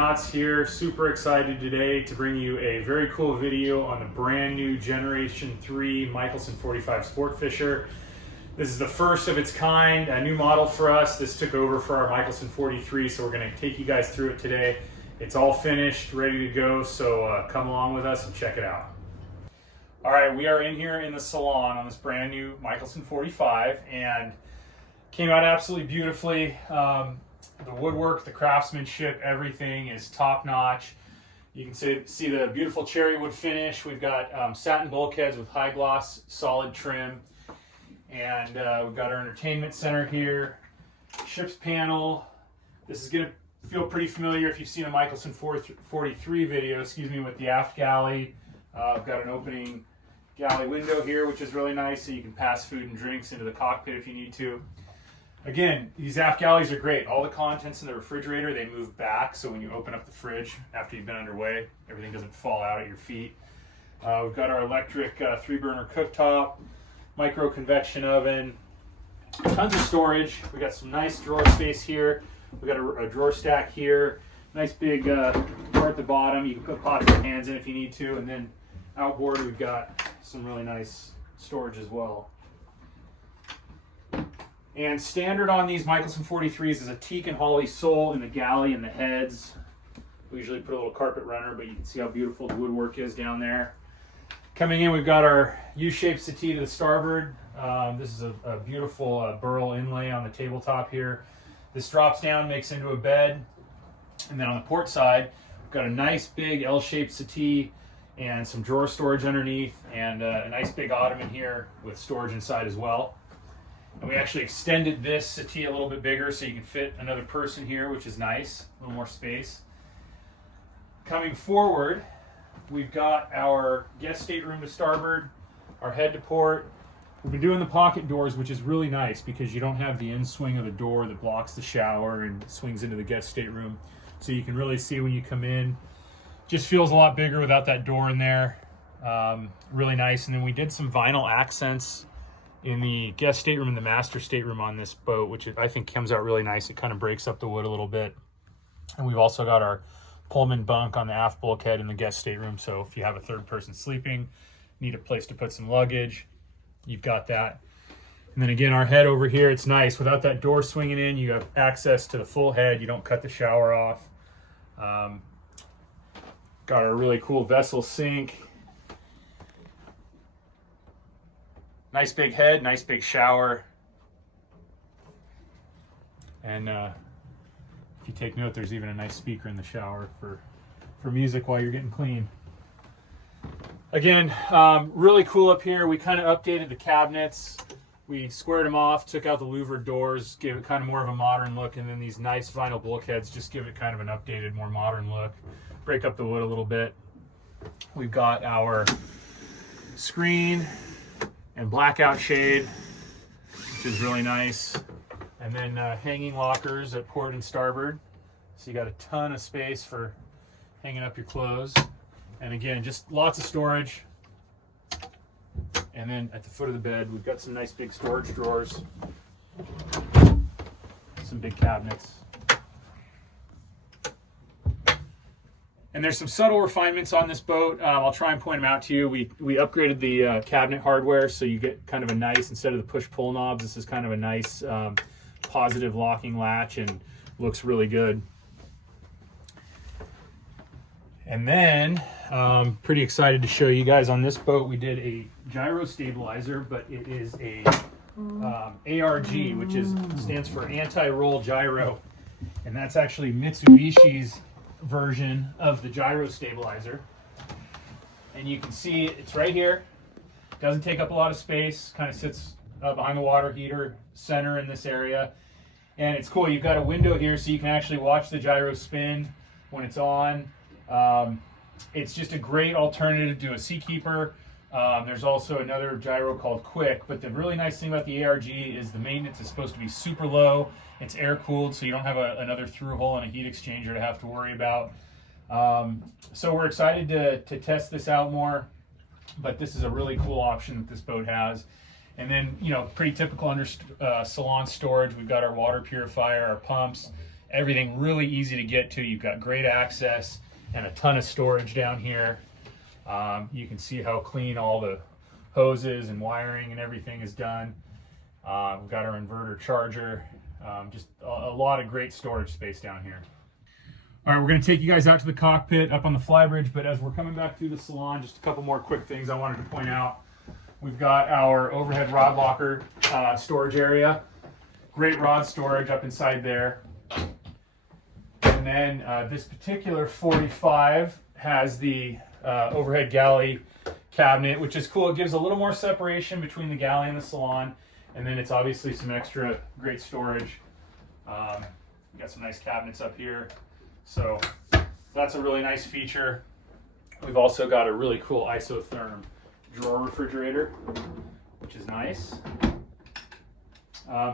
Yachts here. Super excited today to bring you a very cool video on the brand new Generation 3 Mikelson 45 Sport Fisher. This is the first of its kind, a new model for us. This took over for our Mikelson 43, so we're going to take you guys through it today. It's all finished, ready to go, so come along with us and check it out. All right, we are in here in the Salon on this brand new Mikelson 45, and came out absolutely beautifully. The woodwork, the craftsmanship, everything is top notch. You can see the beautiful cherry wood finish. We've got satin bulkheads with high gloss solid trim. And we've got our entertainment center here, ship's panel. This is going to feel pretty familiar if you've seen a Mikelson 43 video, with the aft galley. I've got an opening galley window here, which is really nice, so you can pass food and drinks into the cockpit if you need to. Again, these aft galleys are great. All the contents in the refrigerator, they move back, so when you open up the fridge after you've been underway, everything doesn't fall out at your feet. We've got our electric 3-burner cooktop, micro convection oven, tons of storage. We got some nice drawer space here. We got a drawer stack here, nice big drawer at the bottom. You can put pots and pans in if you need to, and then outboard we've got some really nice storage as well. And standard on these Mikelson 43s is a teak and holly sole in the galley and the heads. We usually put a little carpet runner, but you can see how beautiful the woodwork is down there. Coming in, we've got our U-shaped settee to the starboard. This is a beautiful burl inlay on the tabletop here. This drops down, makes into a bed. And then on the port side, we've got a nice big L-shaped settee and some drawer storage underneath, and a nice big ottoman here with storage inside as well. And we actually extended this settee a little bit bigger so you can fit another person here, which is nice, a little more space. Coming forward, we've got our guest stateroom to starboard, our head to port. We've been doing the pocket doors, which is really nice because you don't have the in swing of the door that blocks the shower and swings into the guest stateroom. So you can really see when you come in. Just feels a lot bigger without that door in there. Really nice. And then we did some vinyl accents in the guest stateroom and the master stateroom on this boat, which I think comes out really nice. It kind of breaks up the wood a little bit. And we've also got our Pullman bunk on the aft bulkhead in the guest stateroom, so if you have a third person sleeping, need a place to put some luggage, you've got that. And then again, our head over here, it's nice. Without that door swinging in, you have access to the full head. You don't cut the shower off. Got our really cool vessel sink. Nice big head, nice big shower. And if you take note, there's even a nice speaker in the shower for music while you're getting clean. Again, really cool up here. We kind of updated the cabinets. We squared them off, took out the louvered doors, gave it kind of more of a modern look, and then these nice vinyl bulkheads just give it kind of an updated, more modern look. Break up the wood a little bit. We've got our screen and blackout shade, which is really nice. And then hanging lockers at port and starboard. So you got a ton of space for hanging up your clothes. And again, just lots of storage. And then at the foot of the bed, we've got some nice big storage drawers. Some big cabinets. And there's some subtle refinements on this boat. I'll try and point them out to you. We upgraded the cabinet hardware, so you get kind of a nice, instead of the push-pull knobs, this is kind of a nice positive locking latch and looks really good. And then, pretty excited to show you guys on this boat, we did a gyro stabilizer, but it is a ARG, which stands for anti-roll gyro. And that's actually Mitsubishi's version of the gyro stabilizer. And you can see it's right here. Doesn't take up a lot of space, kind of sits behind the water heater center in this area. And it's cool, you've got a window here so you can actually watch the gyro spin when it's on. It's just a great alternative to a Seakeeper. There's also another gyro called Quick, but the really nice thing about the ARG is the maintenance is supposed to be super low. It's air cooled, so you don't have another through hole and a heat exchanger to have to worry about. So we're excited to test this out more, but this is a really cool option that this boat has. And then, pretty typical under Salon storage, we've got our water purifier, our pumps, Everything really easy to get to. You've got great access and a ton of storage down here. You can see how clean all the hoses and wiring and everything is done. We've got our inverter charger. Just a lot of great storage space down here. All right, we're going to take you guys out to the cockpit up on the flybridge, but as we're coming back through the salon, just a couple more quick things I wanted to point out. We've got our overhead rod locker storage area. Great rod storage up inside there. And then this particular 45 has the overhead galley cabinet, which is cool. It gives a little more separation between the galley and the salon. And then it's obviously some extra great storage. We got some nice cabinets up here. So that's a really nice feature. We've also got a really cool isotherm drawer refrigerator, which is nice.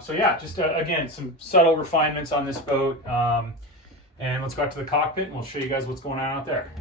So yeah, just again, some subtle refinements on this boat. And let's go out to the cockpit and we'll show you guys what's going on out there.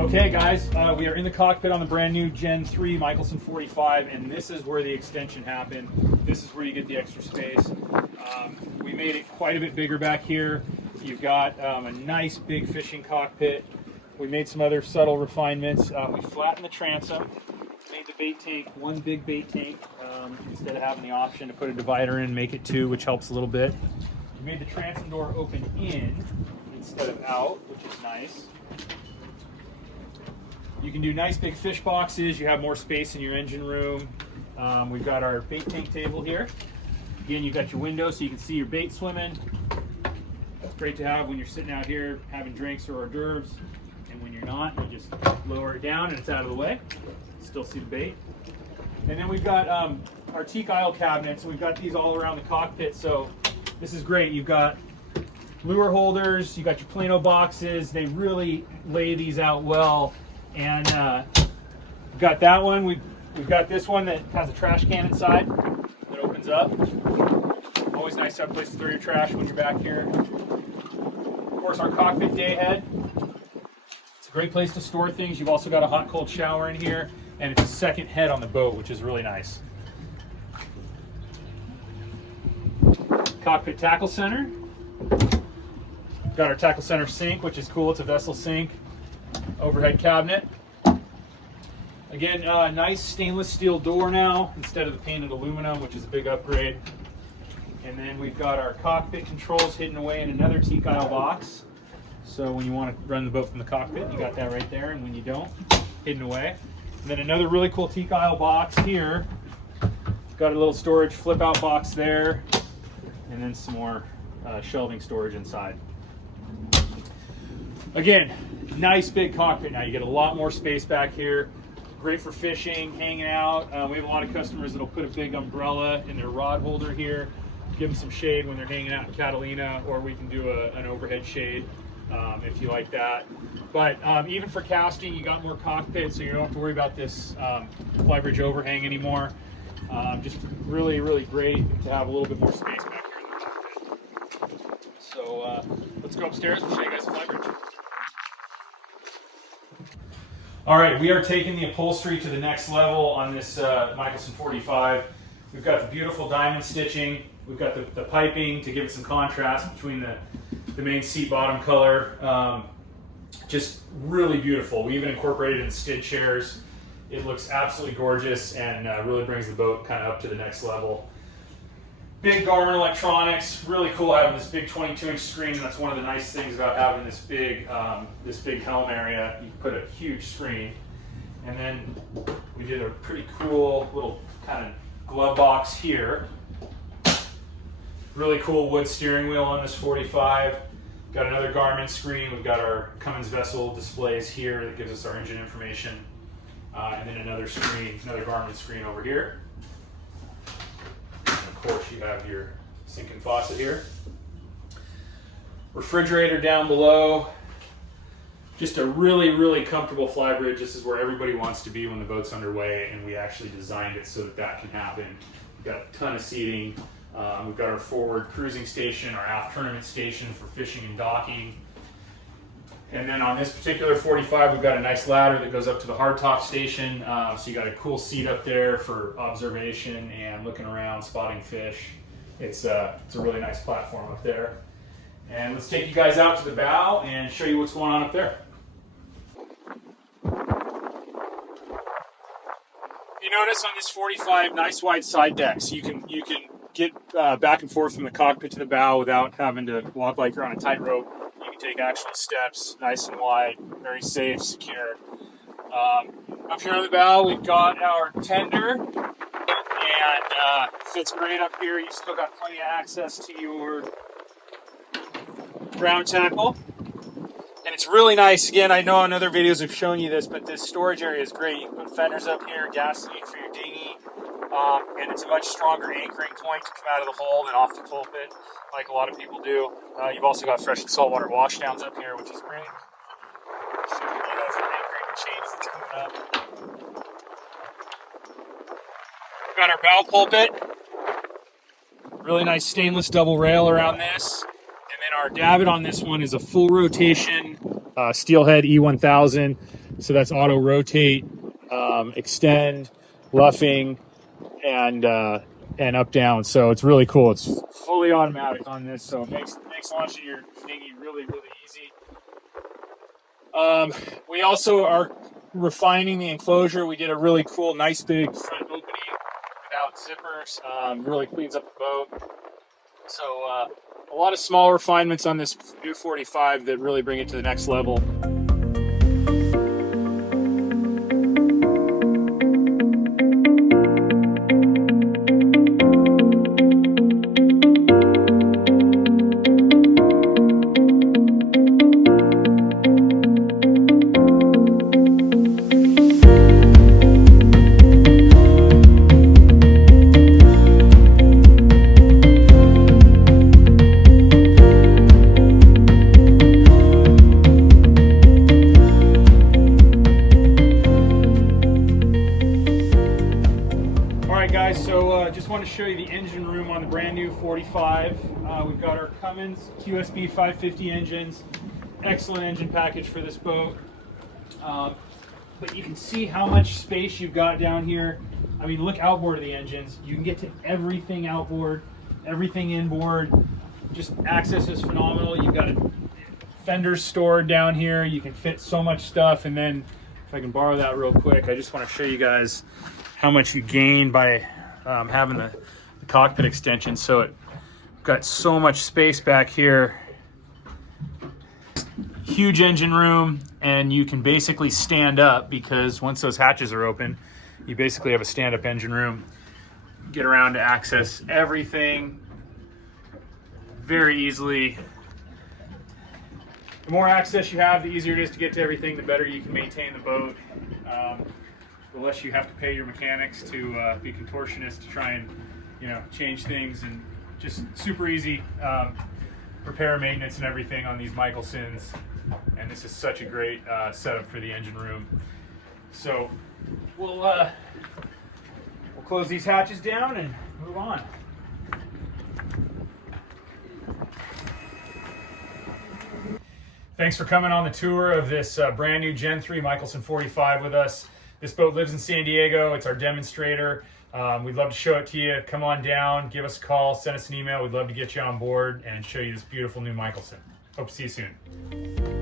Okay guys, we are in the cockpit on the brand new Gen 3 Mikelson 45, and this is where the extension happened. This is where you get the extra space. We made it quite a bit bigger back here. You've got a nice big fishing cockpit. We made some other subtle refinements. We flattened the transom, made the bait tank one big bait tank instead of having the option to put a divider in and make it two, which helps a little bit. We made the transom door open in instead of out, which is nice. You can do nice big fish boxes. You have more space in your engine room. We've got our bait tank table here. Again, you've got your window so you can see your bait swimming. That's great to have when you're sitting out here having drinks or hors d'oeuvres. And when you're not, you just lower it down and it's out of the way. Still see the bait. And then we've got our teak aisle cabinets. We've got these all around the cockpit. So this is great. You've got lure holders. You've got your Plano boxes. They really lay these out well. And we've got that one. We've got this one that has a trash can inside that opens up. Always nice to have a place to throw your trash when you're back here. Of course, our cockpit day head. It's a great place to store things. You've also got a hot cold shower in here, and it's a second head on the boat, which is really nice. Cockpit tackle center. Got our tackle center sink, which is cool. It's a vessel sink. Overhead cabinet. Again, nice stainless steel door now instead of the painted aluminum, which is a big upgrade. And then we've got our cockpit controls hidden away in another teak aisle box. So when you want to run the boat from the cockpit, you got that right there, and when you don't, hidden away. And then another really cool teak aisle box here. Got a little storage flip out box there, and then some more shelving storage inside. Again, nice big cockpit now. You get a lot more space back here. Great for fishing, hanging out. We have a lot of customers that'll put a big umbrella in their rod holder here, give them some shade when they're hanging out in Catalina, or we can do an overhead shade if you like that. But even for casting, you got more cockpit, so you don't have to worry about this flybridge overhang anymore. Just really, really great to have a little bit more space back here in the cockpit. So let's go upstairs. We'll show you guys the flybridge. All right, we are taking the upholstery to the next level on this Mikelson 45. We've got the beautiful diamond stitching. We've got the piping to give it some contrast between the main seat bottom color. Just really beautiful. We even incorporated it in skid chairs. It looks absolutely gorgeous and really brings the boat kind of up to the next level. Big Garmin electronics, really cool having this big 22-inch screen. That's one of the nice things about having this big helm area. You can put a huge screen. And then we did a pretty cool little kind of glove box here. Really cool wood steering wheel on this 45. Got another Garmin screen. We've got our Cummins vessel displays here that gives us our engine information. And then another screen, another Garmin screen over here. Of course, you have your sink and faucet here. Refrigerator down below. Just a really, really comfortable fly bridge. This is where everybody wants to be when the boat's underway, and we actually designed it so that that can happen. We've got a ton of seating. We've got our forward cruising station, our aft tournament station for fishing and docking. And then on this particular 45, we've got a nice ladder that goes up to the hardtop station. So you got a cool seat up there for observation and looking around, spotting fish. It's a really nice platform up there. And let's take you guys out to the bow and show you what's going on up there. You notice on this 45, nice wide side decks. You can get back and forth from the cockpit to the bow without having to walk like you're on a tightrope. You can take actual steps, nice and wide, very safe, secure. Up here on the bow, we've got our tender, and fits great up here. You've still got plenty of access to your ground tackle. And it's really nice. Again, I know on other videos I've shown you this, but this storage area is great. You can put fenders up here, gas leak for your dinghy, and it's a much stronger anchoring point to come out of the hull than off the pulpit, like a lot of people do. You've also got fresh and saltwater washdowns up here, which is great. So you have some anchoring chains that's coming up. We've got our bow pulpit. Really nice stainless double rail around this. And our davit on this one is a full rotation steelhead E1000. So that's auto rotate, extend, luffing, and up down. So it's really cool. It's fully automatic on this, so it makes launching your dinghy really, really easy. We also are refining the enclosure. We did a really cool, nice big front opening without zippers. Really cleans up the boat. So a lot of small refinements on this new 45 that really bring it to the next level. Just want to show you the engine room on the brand new 45. We've got our Cummins QSB 550 engines. Excellent engine package for this boat. But you can see how much space you've got down here. I mean, look outboard of the engines. You can get to everything outboard, everything inboard. Just access is phenomenal. You've got fenders stored down here. You can fit so much stuff. And then, if I can borrow that real quick, I just want to show you guys how much you gain by having the cockpit extension. So it got so much space back here. Huge engine room, and you can basically stand up because once those hatches are open, you basically have a stand-up engine room. Get around to access everything very easily. The more access you have, the easier it is to get to everything, the better you can maintain the boat. The less you have to pay your mechanics to be contortionists to try and, change things, and just super easy repair, maintenance, and everything on these Mikelsons. And this is such a great setup for the engine room. So we'll close these hatches down and move on. Thanks for coming on the tour of this brand new Gen 3 Mikelson 45 with us. This boat lives in San Diego. It's our demonstrator. We'd love to show it to you. Come on down, give us a call, send us an email. We'd love to get you on board and show you this beautiful new Mikelson. Hope to see you soon.